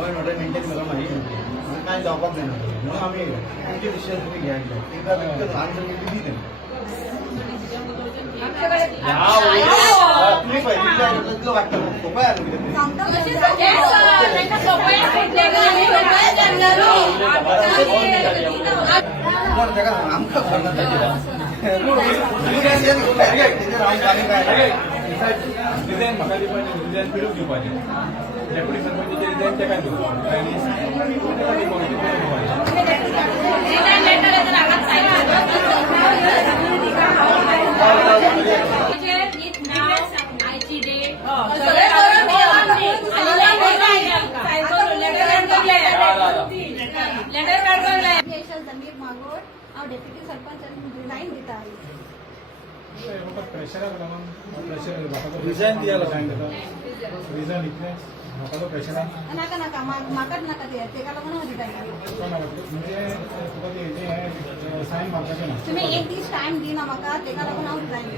non order maintain करला माहिती काय जॉबात देणार म्हणून आम्ही तुमचे डिसिजन तुम्ही घ्यायला एकदा आन्सर मी दिली तुम्ही पहिली वाटतं सोपं आहे डिझाईन म्हाका दिवपाचें डिझाईन पिडूक दिवपाचें डेप्युटी सरपंचाचे डिझाईन तेका जमीर मागोर हांव डेप्युटी सरपंच रिजाइन दिता प्रेशराक लागून प्रेशर रिजायन दियाला रिजायन इतले म्हाका तो प्रेशराक नाका नाका म्हाकाच नाका तेका लागून हांव रिजाइन म्हणजे तुका ते सायन मारपाचें ना तुम्ही एक दीस टाइम दिना म्हाका तेका लागून हांव रिजाइन